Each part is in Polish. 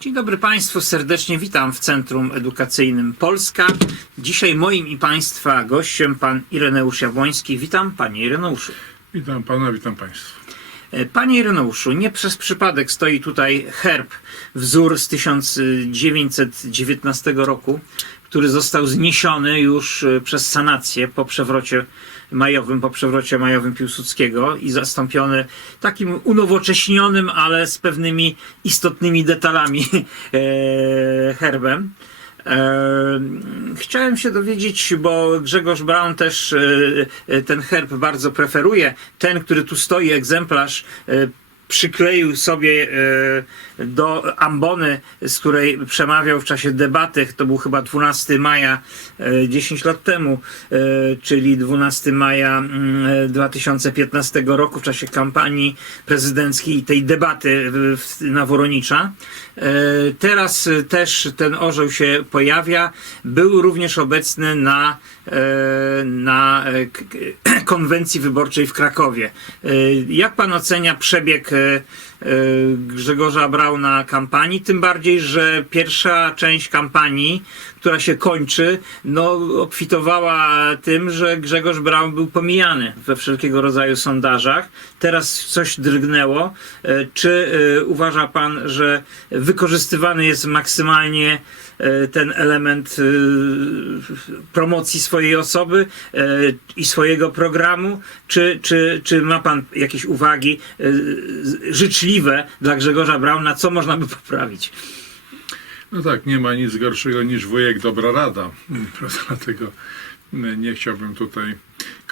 Dzień dobry Państwu, serdecznie witam w Centrum Edukacyjnym Polska. Dzisiaj moim i Państwa gościem pan Ireneusz Jabłoński. Witam Panie Ireneuszu. Witam pana, witam państwa. E, Panie Ireneuszu, nie przez przypadek stoi tutaj herb, wzór z 1919 roku, który został zniesiony już e, przez sanację po przewrocie majowym, po przewrocie majowym Piłsudskiego i zastąpiony takim unowocześnionym, ale z pewnymi istotnymi detalami e, herbem. E, Chciałem się dowiedzieć, bo Grzegorz Braun też e, ten herb bardzo preferuje. Ten, który tu stoi, egzemplarz, przykleił sobie e, do ambony, z której przemawiał w czasie debaty. To był chyba 12 maja, e, 10 lat temu, e, czyli 12 maja mm, 2015 roku, w czasie kampanii prezydenckiej tej debaty na Woronicza. E, Teraz e, też ten orzeł się pojawia. Był również obecny na, e, na e, konwencji wyborczej w Krakowie. E, Jak pan ocenia przebieg e, e, Grzegorza Brauna kampanii? Tym bardziej, że pierwsza część kampanii, która się kończy, no, obfitowała tym, że Grzegorz Braun był pomijany we wszelkiego rodzaju sondażach. Teraz coś drgnęło. E, Czy uważa pan, że wykorzystywany jest maksymalnie ten element e, promocji swojej osoby e, i swojego programu? Czy, czy, czy ma pan jakieś uwagi e, życzliwe dla Grzegorza Brauna, co można by poprawić? No tak, nie ma nic gorszego niż wujek dobra rada. Dlatego nie chciałbym tutaj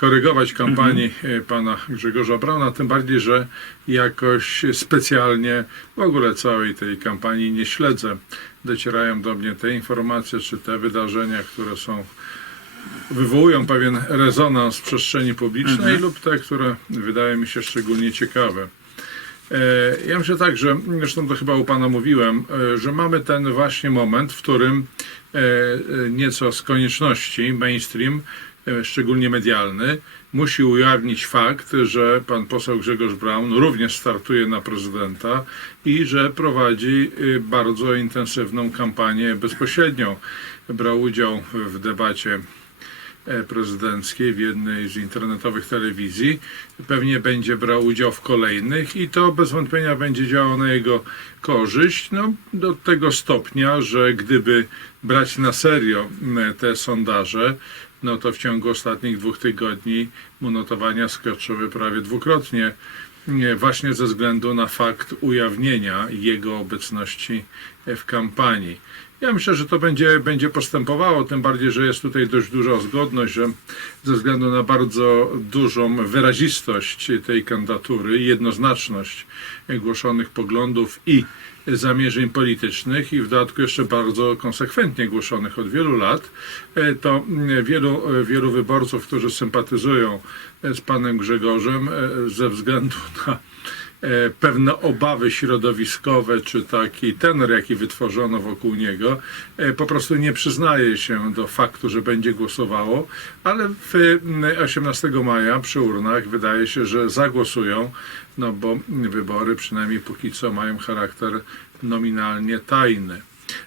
korygować kampanii e, pana Grzegorza Brauna, tym bardziej, że jakoś specjalnie w ogóle całej tej kampanii nie śledzę. Docierają do mnie te informacje, czy te wydarzenia, które są wywołują pewien rezonans w przestrzeni publicznej lub te, które wydają mi się szczególnie ciekawe. E, Ja myślę tak, że zresztą to chyba u Pana mówiłem, e, że mamy ten właśnie moment, w którym nieco z konieczności mainstream, szczególnie medialny, musi ujawnić fakt, że pan poseł Grzegorz Braun również startuje na prezydenta i że prowadzi e, bardzo intensywną kampanię bezpośrednią. Brał udział w debacie e, prezydenckiej w jednej z internetowych telewizji. Pewnie będzie brał udział w kolejnych i to bez wątpienia będzie działało na jego korzyść. No, do tego stopnia, że gdyby brać na serio te sondaże, no to w ciągu ostatnich dwóch tygodni mu notowania skoczyły prawie dwukrotnie. Nie, właśnie ze względu na fakt ujawnienia jego obecności w kampanii. Ja myślę, że to będzie, będzie postępowało, tym bardziej, że jest tutaj dość duża zgodność, że ze względu na bardzo dużą wyrazistość tej kandydatury, jednoznaczność głoszonych poglądów i zamierzeń politycznych i w dodatku jeszcze bardzo konsekwentnie głoszonych od wielu lat, e, to mm, wielu, e, wielu wyborców, którzy sympatyzują e, z panem Grzegorzem ze względu na pewne obawy środowiskowe, czy taki tenor, jaki wytworzono wokół niego, e, po prostu nie przyznaje się do faktu, że będzie głosowało, ale w mm, 18 maja przy urnach wydaje się, że zagłosują, no bo wybory przynajmniej póki co mają charakter nominalnie tajny.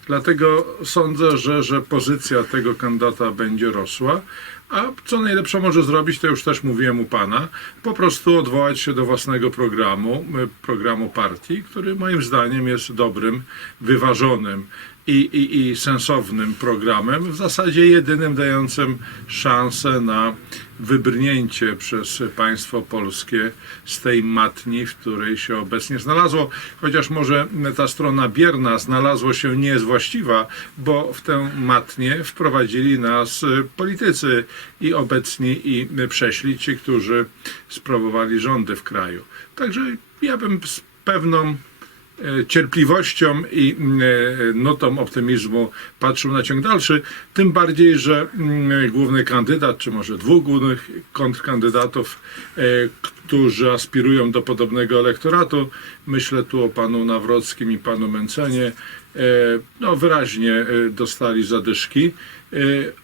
Dlatego sądzę, że, że pozycja tego kandydata będzie rosła. A co najlepsze może zrobić, to już też mówiłem u pana, po prostu odwołać się do własnego programu, y, programu partii, który moim zdaniem jest dobrym, wyważonym i, i, i sensownym programem, w zasadzie jedynym dającym szansę na wybrnięcie przez państwo polskie z tej matni, w której się obecnie znalazło. Chociaż może ta strona bierna znalazło się nie jest właściwa, bo w tę matnię wprowadzili nas politycy i obecni i prześli, ci, którzy sprawowali rządy w kraju. Także ja bym z pewną cierpliwością i mm, e, notą optymizmu patrzył na ciąg dalszy, tym bardziej, że mm, główny kandydat, czy może dwóch głównych kontrkandydatów, e, którzy aspirują do podobnego elektoratu, myślę tu o panu Nawrockim i panu Mencenie, e, no wyraźnie e, dostali zadyszki, e,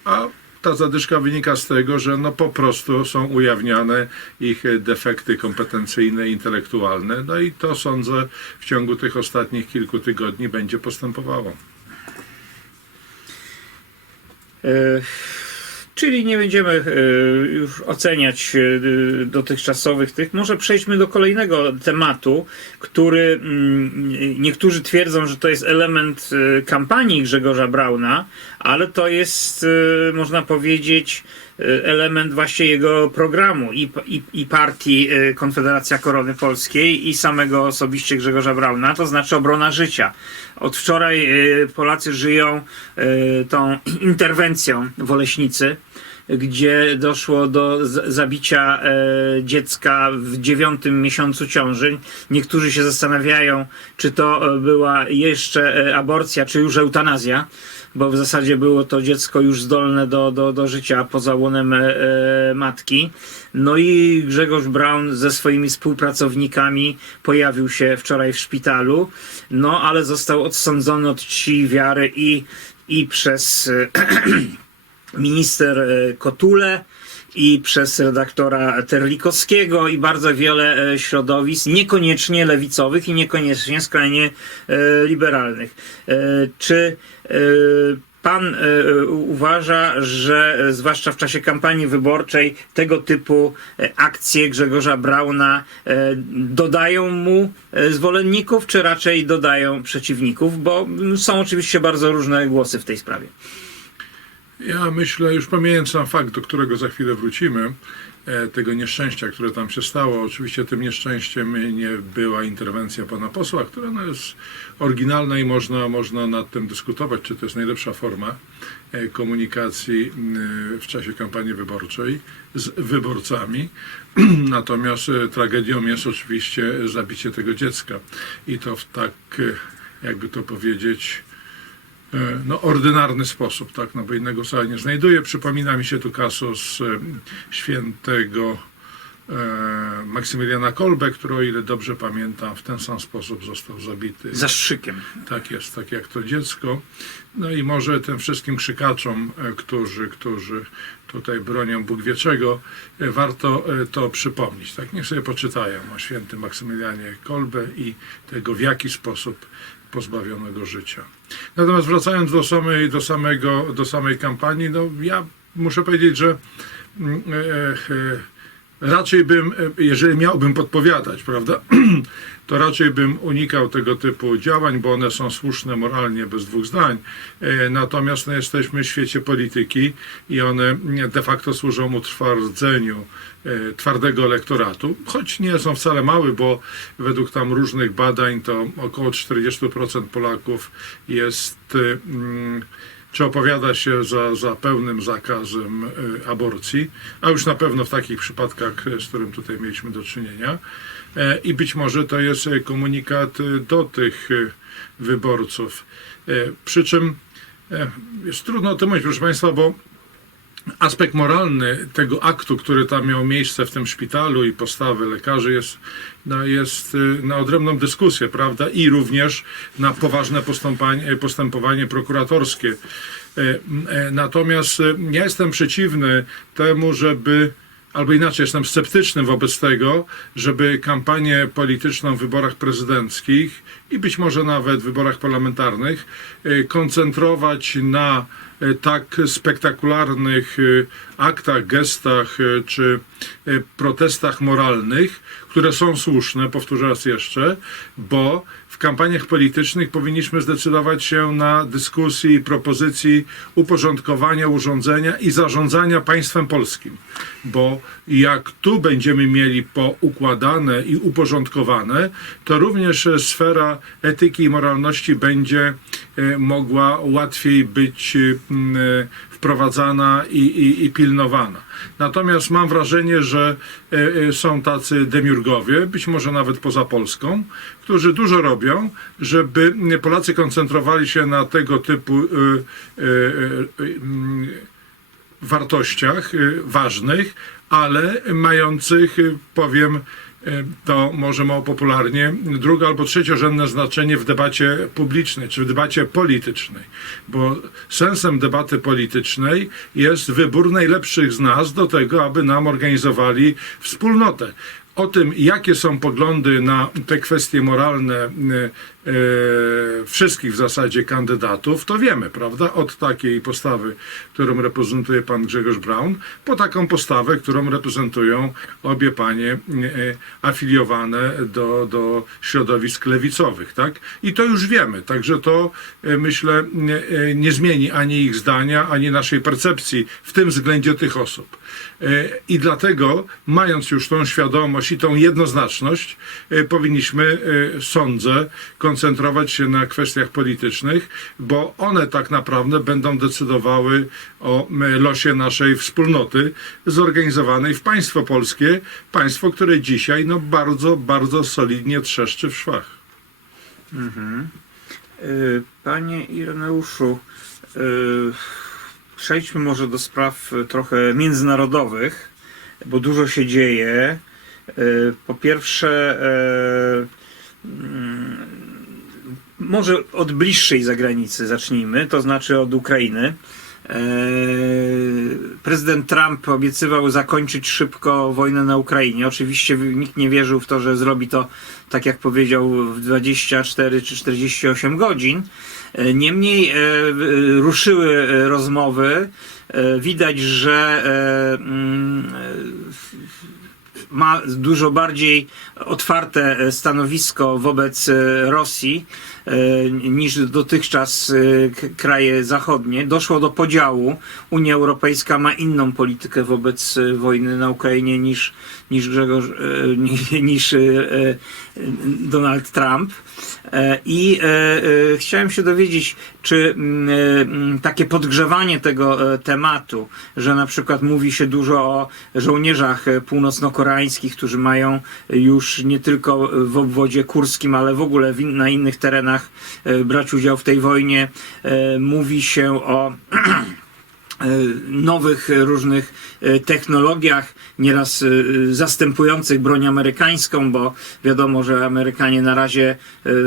a ta zadyszka wynika z tego, że no po prostu są ujawniane ich defekty kompetencyjne, intelektualne. No i to sądzę w ciągu tych ostatnich kilku tygodni będzie postępowało. E, Czyli nie będziemy e, już oceniać e, dotychczasowych tych. Może przejdźmy do kolejnego tematu, który mm, niektórzy twierdzą, że to jest element e, kampanii Grzegorza Brauna, ale to jest, e, można powiedzieć, e, element właśnie jego programu i, i, i partii e, Konfederacja Korony Polskiej i samego osobiście Grzegorza Brauna, to znaczy obrona życia. Od wczoraj Polacy żyją tą interwencją w Oleśnicy, gdzie doszło do zabicia e, dziecka w dziewiątym miesiącu ciąży. Niektórzy się zastanawiają, czy to e, była jeszcze e, aborcja, czy już eutanazja, bo w zasadzie było to dziecko już zdolne do, do, do życia poza łonem matki. No i Grzegorz Braun ze swoimi współpracownikami pojawił się wczoraj w szpitalu, no ale został odsądzony od czci wiary i, i przez minister e, Kotule i przez redaktora Terlikowskiego i bardzo wiele e, środowisk, niekoniecznie lewicowych i niekoniecznie skrajnie e, liberalnych. Czy pan uważa, że zwłaszcza w czasie kampanii wyborczej tego typu akcje Grzegorza Brauna dodają mu zwolenników, czy raczej dodają przeciwników? Bo mm, są oczywiście bardzo różne głosy w tej sprawie. Ja myślę, już pomijając sam fakt, do którego za chwilę wrócimy, e, tego nieszczęścia, które tam się stało. Oczywiście tym nieszczęściem nie była interwencja pana posła, która no jest oryginalna i można, można nad tym dyskutować, czy to jest najlepsza forma e, komunikacji m, w czasie kampanii wyborczej z wyborcami. Natomiast e, tragedią jest oczywiście zabicie tego dziecka i to w tak, jakby to powiedzieć, no, ordynarny sposób, tak, no bo innego słowa nie znajduję. Przypomina mi się tu kasus e, świętego e, Maksymiliana Kolbe, który, o ile dobrze pamiętam, w ten sam sposób został zabity. Zastrzykiem. Tak jest, tak jak to dziecko. No i może tym wszystkim krzykaczom, e, którzy, którzy tutaj bronią Bóg wie czego, e, warto e, to przypomnieć. Tak, niech sobie poczytają o świętym Maksymilianie Kolbe i tego, w jaki sposób pozbawionego życia. Natomiast wracając do samej, do samego, do samej kampanii, no ja muszę powiedzieć, że mm, e, e, raczej bym, e, jeżeli miałbym podpowiadać, prawda, to raczej bym unikał tego typu działań, bo one są słuszne moralnie, bez dwóch zdań. E, Natomiast no, jesteśmy w świecie polityki i one de facto służą utwardzeniu e, twardego elektoratu, choć nie są wcale małe, bo według tam różnych badań to około 40% Polaków jest e, mm, czy opowiada się za, za pełnym zakazem aborcji, a już na pewno w takich przypadkach, z którym tutaj mieliśmy do czynienia. E, I być może to jest e, komunikat e, do tych wyborców. Przy czym jest trudno o tym mówić, proszę Państwa, bo aspekt moralny tego aktu, który tam miał miejsce w tym szpitalu i postawy lekarzy jest, no, jest na odrębną dyskusję, prawda? I również na poważne postępowanie, postępowanie prokuratorskie. Natomiast ja jestem przeciwny temu, żeby albo inaczej, jestem sceptyczny wobec tego, żeby kampanię polityczną w wyborach prezydenckich i być może nawet w wyborach parlamentarnych e, koncentrować na e, tak spektakularnych e, aktach, gestach czy protestach moralnych, które są słuszne, powtórzę raz jeszcze, bo kampaniach politycznych powinniśmy zdecydować się na dyskusji i propozycji uporządkowania urządzenia i zarządzania państwem polskim. Bo jak tu będziemy mieli poukładane i uporządkowane, to również sfera etyki i moralności będzie mogła łatwiej być m, e, wprowadzana i, i, i pilnowana. Natomiast mam wrażenie, że są tacy demiurgowie, być może nawet poza Polską, którzy dużo robią, żeby Polacy koncentrowali się na tego typu wartościach ważnych, ale mających, powiem, to może mało popularnie, drugo albo trzeciorzędne znaczenie w debacie publicznej czy w debacie politycznej. Bo sensem debaty politycznej jest wybór najlepszych z nas do tego, aby nam organizowali wspólnotę. O tym, jakie są poglądy na te kwestie moralne e, wszystkich w zasadzie kandydatów, to wiemy, prawda? Od takiej postawy, którą reprezentuje pan Grzegorz Braun, po taką postawę, którą reprezentują obie panie e, afiliowane do, do środowisk lewicowych, tak? I to już wiemy, także to e, myślę nie, e, zmieni ani ich zdania, ani naszej percepcji w tym względzie tych osób. E, I dlatego, mając już tą świadomość i tą jednoznaczność, e, powinniśmy, e, sądzę, koncentrować się na kwestiach politycznych, bo one tak naprawdę będą decydowały o losie naszej wspólnoty zorganizowanej w państwo polskie, państwo, które dzisiaj no, bardzo, bardzo solidnie trzeszczy w szwach. Y, Panie Ireneuszu, y, przejdźmy może do spraw y, trochę międzynarodowych, bo dużo się dzieje. Po pierwsze, mm, może od bliższej zagranicy zacznijmy, to znaczy od Ukrainy. E, Prezydent Trump obiecywał zakończyć szybko wojnę na Ukrainie. Oczywiście nikt nie wierzył w to, że zrobi to, tak jak powiedział, w 24 czy 48 godzin. E, Niemniej e, ruszyły rozmowy. Widać, że mm, ma dużo bardziej otwarte stanowisko wobec Rosji niż dotychczas e, kraje zachodnie. Doszło do podziału. Unia Europejska ma inną politykę wobec e, wojny na Ukrainie niż, niż, Grzegorz, e, ni- niż e, e, Donald Trump. E, I e, e, chciałem się dowiedzieć, czy mm, e, mm, takie podgrzewanie tego e, tematu, że na przykład mówi się dużo o żołnierzach e, północno-koreańskich, którzy mają już nie tylko w obwodzie kurskim, ale w ogóle na innych terenach e, brać udział w tej wojnie. E, Mówi się o e, nowych różnych technologiach, nieraz zastępujących broń amerykańską, bo wiadomo, że Amerykanie na razie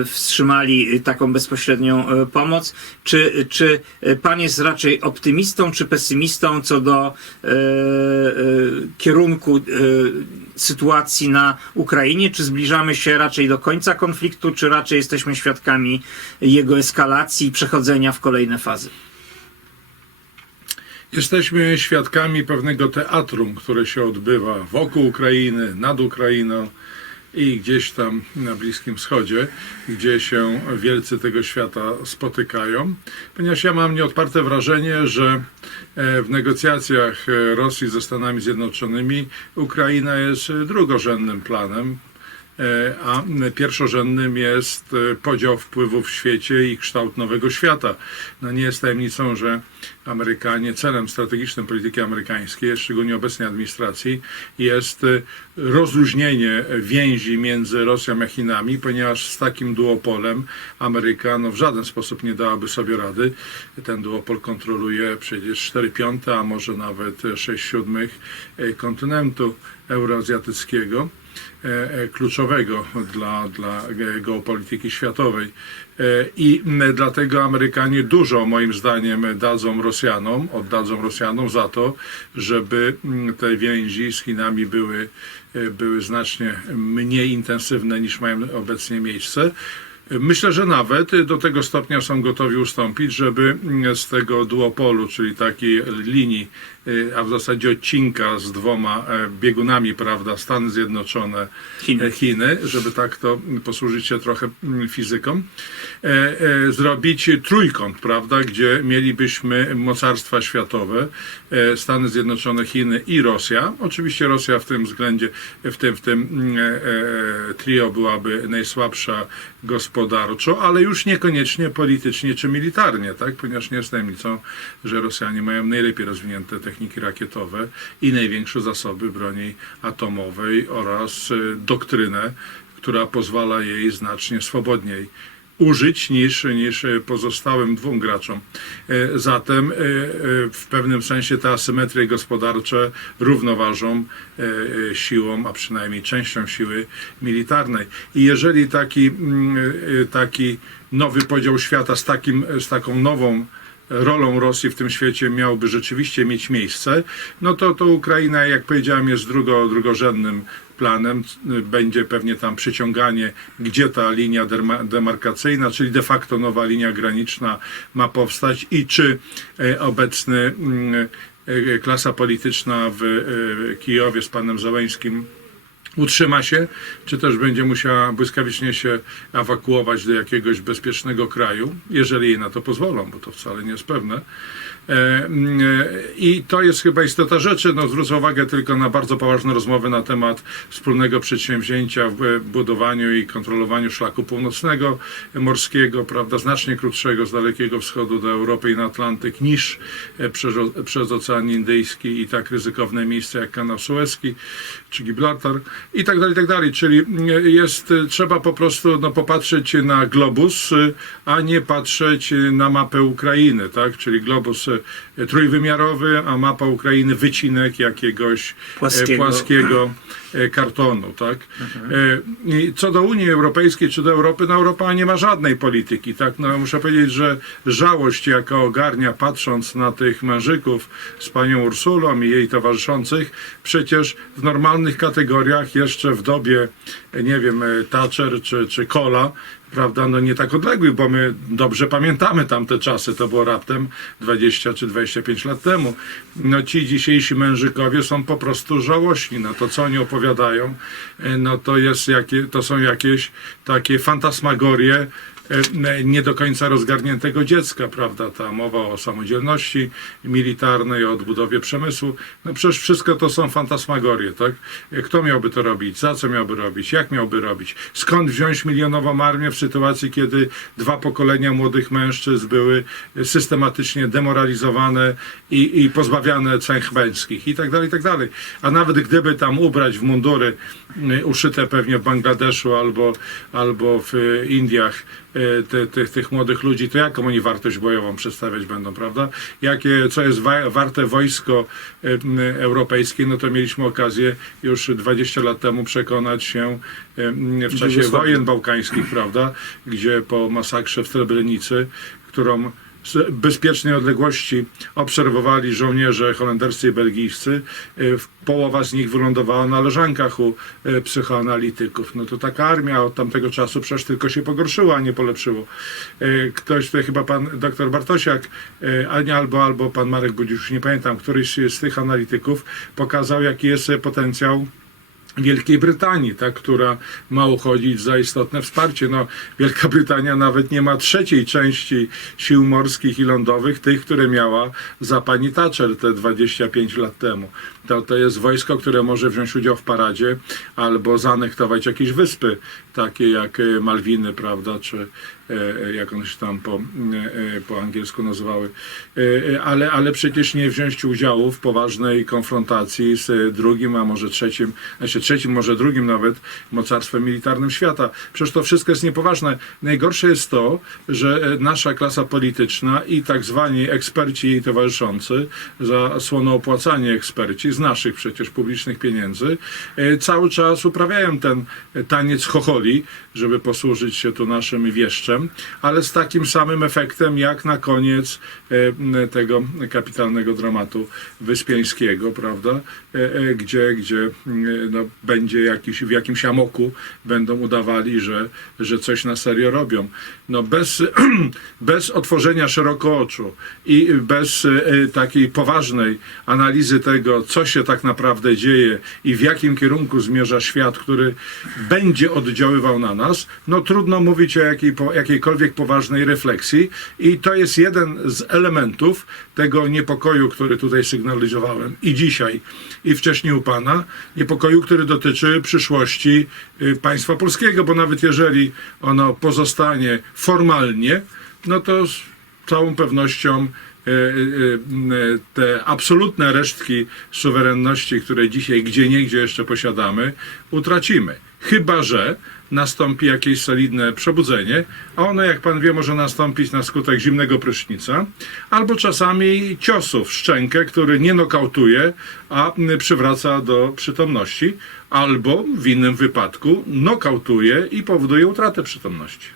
wstrzymali taką bezpośrednią pomoc. Czy, czy pan jest raczej optymistą, czy pesymistą co do kierunku sytuacji na Ukrainie? Czy zbliżamy się raczej do końca konfliktu, czy raczej jesteśmy świadkami jego eskalacji i przechodzenia w kolejne fazy? Jesteśmy świadkami pewnego teatrum, które się odbywa wokół Ukrainy, nad Ukrainą i gdzieś tam na Bliskim Wschodzie, gdzie się wielcy tego świata spotykają. Ponieważ ja mam nieodparte wrażenie, że e, w negocjacjach e, Rosji ze Stanami Zjednoczonymi Ukraina jest e, drugorzędnym planem. E, a pierwszorzędnym jest e, podział wpływów w świecie i kształt nowego świata. No nie jest tajemnicą, że Amerykanie, celem strategicznym polityki amerykańskiej, szczególnie obecnej administracji, jest e, rozluźnienie więzi między Rosją a Chinami, ponieważ z takim duopolem Ameryka no, w żaden sposób nie dałaby sobie rady. Ten duopol kontroluje przecież 4 piąte, a może nawet 6 siódmych kontynentu euroazjatyckiego kluczowego dla, dla ge- geopolityki światowej. E, I dlatego Amerykanie dużo, moim zdaniem, dadzą Rosjanom, oddadzą Rosjanom za to, żeby te więzi z Chinami były, e, były znacznie mniej intensywne niż mają obecnie miejsce. Myślę, że nawet do tego stopnia są gotowi ustąpić, żeby z tego duopolu, czyli takiej linii, a w zasadzie odcinka z dwoma e, biegunami, prawda, Stany Zjednoczone, Chiny. e, Chiny, żeby tak to posłużyć się trochę mm, fizyką, e, zrobić trójkąt, prawda, gdzie mielibyśmy mocarstwa światowe, Stany Zjednoczone, Chiny i Rosja. Oczywiście Rosja w tym względzie, w tym, w tym mm, trio byłaby najsłabsza gospodarczo, ale już niekoniecznie politycznie czy militarnie, tak? ponieważ nie jest tajemnicą, że Rosjanie mają najlepiej rozwinięte techniki rakietowe i największe zasoby broni atomowej oraz e, doktrynę, która pozwala jej znacznie swobodniej użyć niż, niż e, pozostałym dwóm graczom. E, Zatem w pewnym sensie te asymetrie gospodarcze równoważą siłą, a przynajmniej częścią siły militarnej. I jeżeli taki, mm, taki nowy podział świata z, takim, z taką nową rolą Rosji w tym świecie miałby rzeczywiście mieć miejsce, no to, to Ukraina, jak powiedziałem, jest drugo, drugorzędnym planem. Będzie pewnie tam przyciąganie, gdzie ta linia demarkacyjna, czyli de facto nowa linia graniczna ma powstać i czy e, obecny mm, e, klasa polityczna w e, Kijowie z panem Załęskim utrzyma się, czy też będzie musiała błyskawicznie się ewakuować do jakiegoś bezpiecznego kraju, jeżeli jej na to pozwolą, bo to wcale nie jest pewne. E, e, I to jest chyba istota rzeczy. No, zwrócę uwagę tylko na bardzo poważne rozmowy na temat wspólnego przedsięwzięcia w budowaniu i kontrolowaniu szlaku północnego e, morskiego, prawda, znacznie krótszego z Dalekiego Wschodu do Europy i na Atlantyk niż przez, przez Ocean Indyjski i tak ryzykowne miejsce jak kanał Suezki czy Gibraltar i tak dalej, i tak dalej. Czyli mm, jest, e, trzeba po prostu no, popatrzeć na globus, e, a nie patrzeć e, na mapę Ukrainy, tak? Czyli globus trójwymiarowy, a mapa Ukrainy wycinek jakiegoś e, Płaskiego. płaskiego e, kartonu, tak? I co do Unii Europejskiej czy do Europy, no Europa nie ma żadnej polityki, tak? No muszę powiedzieć, że żałość, jaka ogarnia patrząc na tych mężyków z panią Ursulą i jej towarzyszących, przecież w normalnych kategoriach jeszcze w dobie, nie wiem, e, Thatcher czy, czy Kola, prawda, no nie tak odległych, bo my dobrze pamiętamy tamte czasy, to było raptem 20 czy 25 lat temu. No ci dzisiejsi mężykowie są po prostu żałośni, no to co oni opowiadają, e, no to jest jakie, to są jakieś takie fantasmagorie nie do końca rozgarniętego dziecka, prawda, ta mowa o samodzielności militarnej, o odbudowie przemysłu, no przecież wszystko to są fantasmagorie, tak? E, Kto miałby to robić, za co miałby robić, jak miałby robić, skąd wziąć milionową armię w sytuacji, kiedy dwa pokolenia młodych mężczyzn były systematycznie demoralizowane i, i pozbawiane cech męskich i tak dalej, i tak dalej. A nawet gdyby tam ubrać w mundury y, uszyte pewnie w Bangladeszu albo, albo w y, Indiach te, te, tych młodych ludzi, to jaką oni wartość bojową przedstawiać będą, prawda? Jakie, co jest wa- warte wojsko y, y, europejskie, no to mieliśmy okazję już 20 lat temu przekonać się y, y, w czasie wojen bałkańskich, prawda? Gdzie po masakrze w Srebrenicy, którą z bezpiecznej odległości obserwowali żołnierze holenderscy i belgijscy. W- Połowa z nich wylądowała na leżankach u y, psychoanalityków. No to taka armia od tamtego czasu przecież tylko się pogorszyła, a nie polepszyło. Y, Ktoś tutaj, chyba pan doktor Bartosiak, albo, albo pan Marek Budzisz, nie pamiętam, któryś z tych analityków pokazał, jaki jest potencjał Wielkiej Brytanii, tak, która ma uchodzić za istotne wsparcie. No, Wielka Brytania nawet nie ma trzeciej części sił morskich i lądowych, tych, które miała za pani Thatcher te 25 lat temu. To, to jest wojsko, które może wziąć udział w paradzie albo zanektować jakieś wyspy, takie jak e, Malwiny, prawda, czy e, e, jak one się tam po, po angielsku nazywały, ale, ale przecież nie wziąć udziału w poważnej konfrontacji z drugim, a może trzecim, znaczy trzecim, może drugim nawet mocarstwem militarnym świata. Przecież to wszystko jest niepoważne. Najgorsze jest to, że nasza klasa polityczna i tak zwani eksperci jej towarzyszący, za słono opłacani eksperci z naszych przecież publicznych pieniędzy, cały czas uprawiają ten taniec chocholi, żeby posłużyć się tu naszym wieszczem, ale z takim samym efektem jak na koniec tego kapitalnego dramatu wyspiańskiego, prawda, e, e, gdzie, gdzie no, będzie jakiś, w jakimś amoku będą udawali, że, że coś na serio robią. No bez, bez otworzenia szeroko oczu i bez e, takiej poważnej analizy tego, co się tak naprawdę dzieje i w jakim kierunku zmierza świat, który będzie oddziaływał na nas, no trudno mówić o jakiej, jakiejkolwiek poważnej refleksji i to jest jeden z elementów tego niepokoju, który tutaj sygnalizowałem i dzisiaj, i wcześniej u Pana, niepokoju, który dotyczy przyszłości y, państwa polskiego, bo nawet jeżeli ono pozostanie formalnie, no to z całą pewnością e, e, te absolutne resztki suwerenności, które dzisiaj gdzie niegdzie jeszcze posiadamy, utracimy. chyba że nastąpi jakieś solidne przebudzenie, a ono, jak pan wie, może nastąpić na skutek zimnego prysznica, albo czasami ciosu w szczękę, który nie nokautuje, a przywraca do przytomności, albo w innym wypadku nokautuje i powoduje utratę przytomności.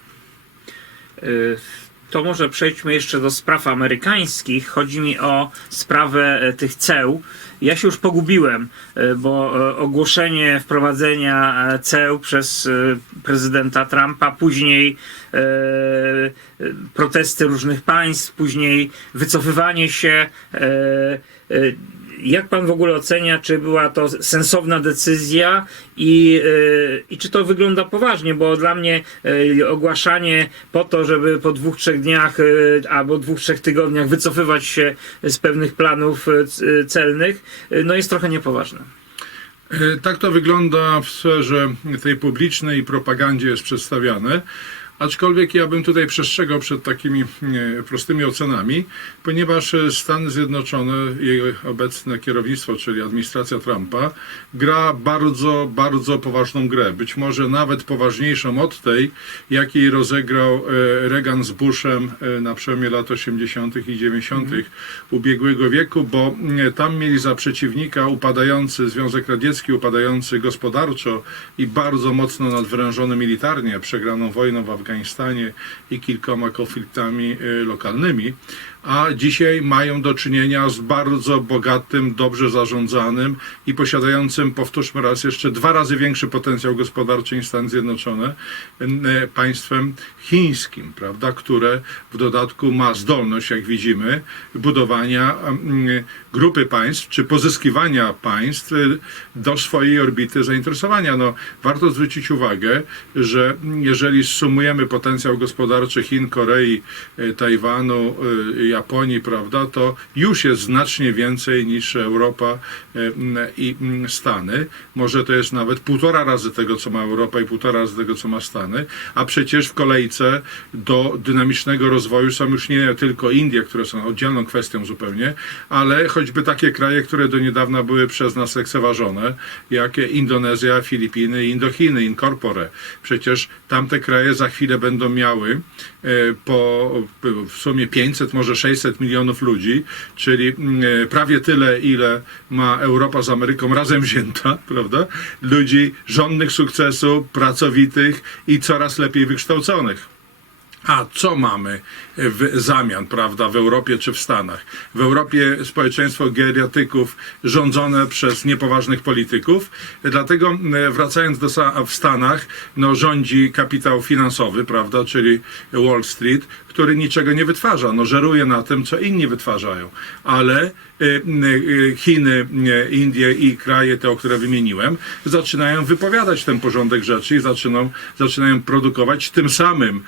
Y, To może przejdźmy jeszcze do spraw amerykańskich. Chodzi mi o sprawę e, tych ceł. Ja się już pogubiłem, e, bo e, ogłoszenie wprowadzenia ceł przez prezydenta Trumpa, później protesty różnych państw, później wycofywanie się. Jak pan w ogóle ocenia, czy była to sensowna decyzja i, e, i czy to wygląda poważnie? Bo dla mnie e, ogłaszanie po to, żeby po dwóch, trzech dniach e, albo dwóch, trzech tygodniach wycofywać się z pewnych planów celnych, no jest trochę niepoważne. Tak to wygląda w sferze tej publicznej i propagandzie jest przedstawiane. Aczkolwiek ja bym tutaj przestrzegał przed takimi e, prostymi ocenami, ponieważ e, Stany Zjednoczone, jej obecne kierownictwo, czyli administracja Trumpa, gra bardzo, bardzo poważną grę. Być może nawet poważniejszą od tej, jakiej rozegrał e, Reagan z Bushem na przełomie lat 80. i 90. ubiegłego wieku, bo tam mieli za przeciwnika upadający Związek Radziecki, upadający gospodarczo i bardzo mocno nadwyrężony militarnie, przegraną wojną w Afganistanie i kilkoma konfliktami e, lokalnymi. A dzisiaj mają do czynienia z bardzo bogatym, dobrze zarządzanym i posiadającym, powtórzmy raz jeszcze, dwa razy większy potencjał gospodarczy niż Stany Zjednoczone, e, państwem chińskim, prawda, które w dodatku ma zdolność, jak widzimy, budowania grupy państw, czy pozyskiwania państw y, do swojej orbity zainteresowania. No, warto zwrócić uwagę, że jeżeli sumujemy potencjał gospodarczy Chin, Korei, y, Tajwanu, Japonii, prawda, to już jest znacznie więcej niż Europa m, i Stany. Może to jest nawet półtora razy tego, co ma Europa i półtora razy tego, co ma Stany, a przecież w kolejce do dynamicznego rozwoju są już nie tylko Indie, które są oddzielną kwestią zupełnie, ale choćby takie kraje, które do niedawna były przez nas lekceważone, jak Indonezja, Filipiny, Indochiny, Incorpore. Przecież tamte kraje za chwilę będą miały e, po w sumie 500, może 600 milionów ludzi, czyli mm, e, prawie tyle, ile ma Europa z Ameryką razem wzięta, prawda? Ludzi żądnych sukcesu, pracowitych i coraz lepiej wykształconych. A co mamy w zamian, prawda, w Europie czy w Stanach? W Europie społeczeństwo geriatyków rządzone przez niepoważnych polityków. Dlatego e, wracając do w Stanach, no, rządzi kapitał finansowy, prawda, czyli Wall Street, który niczego nie wytwarza, no, żeruje na tym, co inni wytwarzają. Ale e, e, Chiny, e, Indie i kraje te, o które wymieniłem, zaczynają wypowiadać ten porządek rzeczy i zaczynają, zaczynają produkować, tym samym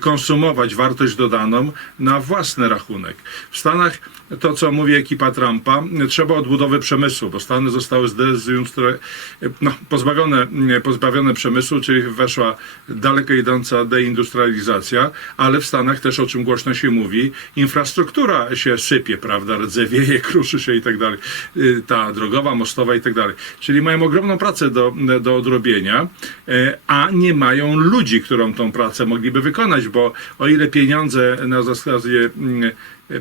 konsumować wartość dodaną na własny rachunek. W Stanach to, co mówi ekipa Trumpa, trzeba odbudowy przemysłu, bo Stany zostały e, no, pozbawione, pozbawione przemysłu, czyli weszła daleko idąca deindustrializacja, ale w Stanach też, o czym głośno się mówi, infrastruktura się sypie, prawda, rdzewieje, kruszy się i tak dalej, Y, ta drogowa, mostowa i tak dalej. Czyli mają ogromną pracę do, do odrobienia, e, a nie mają ludzi, którą tą pracę mogliby wykonać, bo o ile pieniądze na zasadzie mm,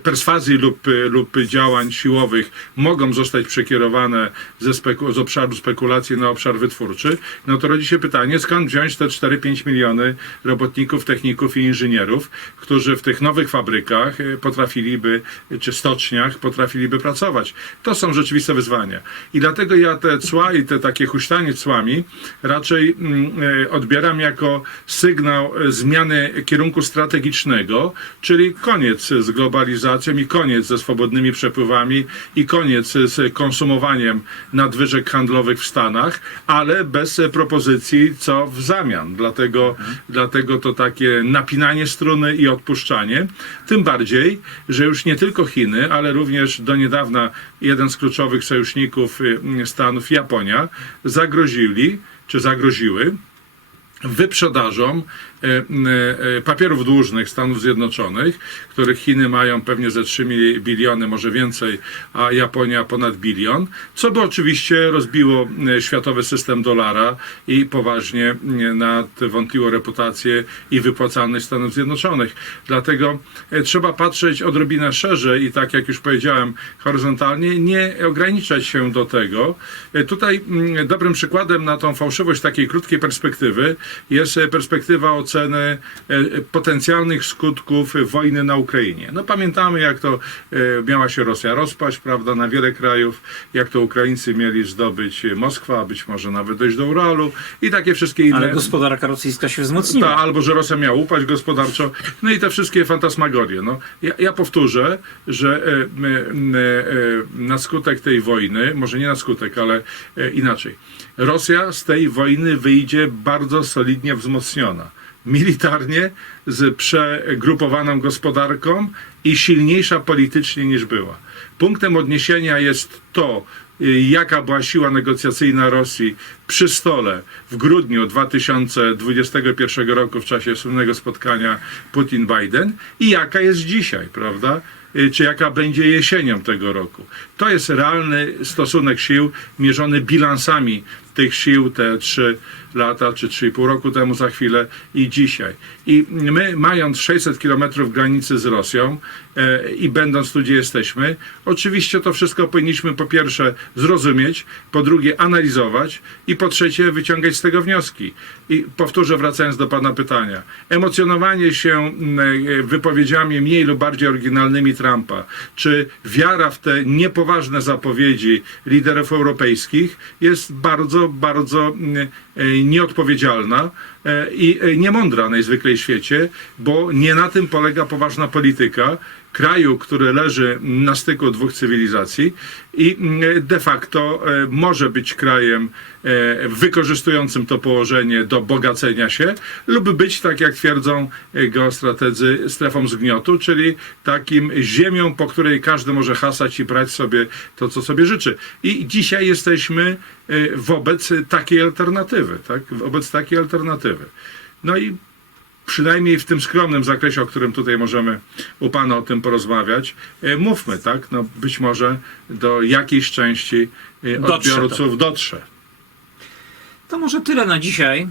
perswazji lub, lub działań siłowych mogą zostać przekierowane ze speku- z obszaru spekulacji na obszar wytwórczy, no to rodzi się pytanie, skąd wziąć te 4-5 miliony robotników, techników i inżynierów, którzy w tych nowych fabrykach e, potrafiliby, czy stoczniach potrafiliby pracować. To są rzeczywiste wyzwania. I dlatego ja te cła i te takie huśtanie cłami raczej mm, e, odbieram jako sygnał e, zmiany kierunku strategicznego, czyli koniec z globalizacją i koniec ze swobodnymi przepływami i koniec z konsumowaniem nadwyżek handlowych w Stanach, ale bez propozycji co w zamian. Dlatego, dlatego to takie napinanie struny i odpuszczanie. Tym bardziej, że już nie tylko Chiny, ale również do niedawna jeden z kluczowych sojuszników y, Stanów, Japonia, zagrozili czy zagroziły wyprzedażą papierów dłużnych Stanów Zjednoczonych, których Chiny mają pewnie ze 3 mili- biliony, może więcej, a Japonia ponad bilion, co by oczywiście rozbiło światowy system dolara i poważnie nadwątliło reputację i wypłacalność Stanów Zjednoczonych. Dlatego trzeba patrzeć odrobinę szerzej i tak jak już powiedziałem, horyzontalnie, nie ograniczać się do tego. Tutaj mm, dobrym przykładem na tą fałszywość takiej krótkiej perspektywy jest perspektywa oceny e, potencjalnych skutków wojny na Ukrainie. No pamiętamy, jak to e, miała się Rosja rozpaść, prawda, na wiele krajów, jak to Ukraińcy mieli zdobyć Moskwę, a być może nawet dojść do Uralu i takie wszystkie inne. Ale gospodarka rosyjska się wzmocniła. Ta, albo że Rosja miała upaść gospodarczo, no i te wszystkie fantasmagorie. No, ja, ja powtórzę, że e, na skutek tej wojny, może nie na skutek, ale inaczej, Rosja z tej wojny wyjdzie bardzo solidnie wzmocniona. Militarnie, z przegrupowaną gospodarką i silniejsza politycznie niż była. Punktem odniesienia jest to, y, jaka była siła negocjacyjna Rosji przy stole w grudniu 2021 roku w czasie słynnego spotkania Putin-Biden i jaka jest dzisiaj, prawda? Y, Czy jaka będzie jesienią tego roku. To jest realny stosunek sił mierzony bilansami tych sił te trzy lata czy 3,5 roku temu za chwilę i dzisiaj. I my, mając 600 kilometrów granicy z Rosją e, i będąc tu, gdzie jesteśmy, oczywiście to wszystko powinniśmy po pierwsze zrozumieć, po drugie analizować i po trzecie wyciągać z tego wnioski. I powtórzę, wracając do Pana pytania. Emocjonowanie się m, e, wypowiedziami mniej lub bardziej oryginalnymi Trumpa, czy wiara w te niepoważne zapowiedzi liderów europejskich jest bardzo, bardzo mm, e, nieodpowiedzialna e, i e, niemądra najzwyklej w świecie, bo nie na tym polega poważna polityka kraju, który leży na styku dwóch cywilizacji i mm, de facto e, może być krajem e, wykorzystującym to położenie do bogacenia się lub być, tak jak twierdzą e, geostrategzy, strefą zgniotu, czyli takim ziemią, po której każdy może hasać i brać sobie to, co sobie życzy. I dzisiaj jesteśmy wobec takiej alternatywy, tak? Wobec takiej alternatywy. No i przynajmniej w tym skromnym zakresie, o którym tutaj możemy u Pana o tym porozmawiać, e, mówmy, tak? No być może do jakiejś części e, Dotrze odbiorców dotrze. To może tyle na dzisiaj.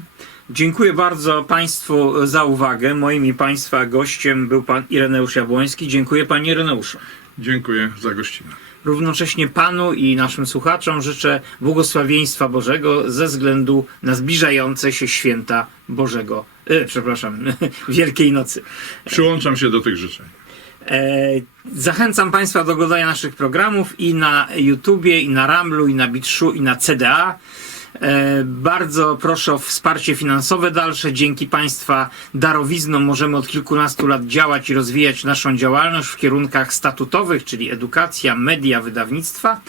Dziękuję bardzo Państwu za uwagę. Moim i Państwa gościem był Pan Ireneusz Jabłoński. Dziękuję Panie Ireneuszu. Dziękuję za gościnę. Równocześnie Panu i naszym słuchaczom życzę błogosławieństwa Bożego ze względu na zbliżające się święta Bożego, e, przepraszam, Wielkiej Nocy. Przyłączam się do tych życzeń. E, zachęcam Państwa do oglądania naszych programów i na YouTubie, i na Ramlu, i na Bitshu, i na CDA. E, bardzo proszę o wsparcie finansowe dalsze. Dzięki Państwa darowiznom możemy od kilkunastu lat działać i rozwijać naszą działalność w kierunkach statutowych, czyli edukacja, media, wydawnictwa.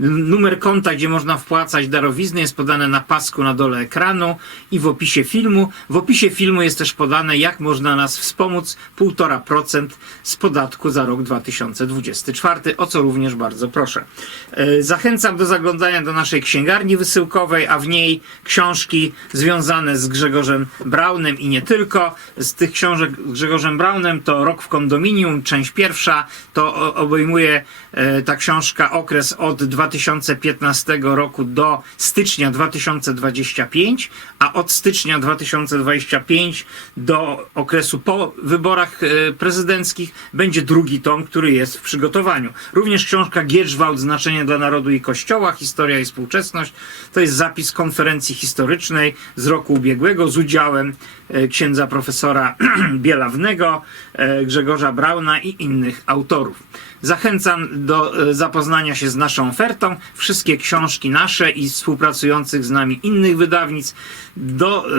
Numer konta, gdzie można wpłacać darowizny, jest podane na pasku na dole ekranu i w opisie filmu. W opisie filmu jest też podane, jak można nas wspomóc 1,5% z podatku za rok 2024, o co również bardzo proszę. E, Zachęcam do zaglądania do naszej księgarni wysyłkowej, a w niej książki związane z Grzegorzem Braunem i nie tylko. Z tych książek Grzegorzem Braunem to Rok w kondominium, część pierwsza, to obejmuje e, ta książka okres od 2015 roku do stycznia 2025, a od stycznia 2025 do okresu po wyborach e, prezydenckich będzie drugi tom, który jest w przygotowaniu. Również książka Gierzwałd, znaczenie dla narodu i kościoła, historia i współczesność. To jest zapis konferencji historycznej z roku ubiegłego z udziałem e, księdza profesora Bielawnego, e, Grzegorza Brauna i innych autorów. Zachęcam do e, zapoznania się z naszą ofertą. Wszystkie książki nasze i współpracujących z nami innych wydawnictw do e, e,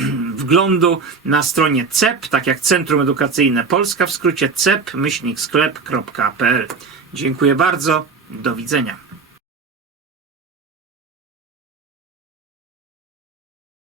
wglądu na stronie CEP, tak jak Centrum Edukacyjne Polska, w skrócie cep-sklep.pl. Dziękuję bardzo. Do widzenia.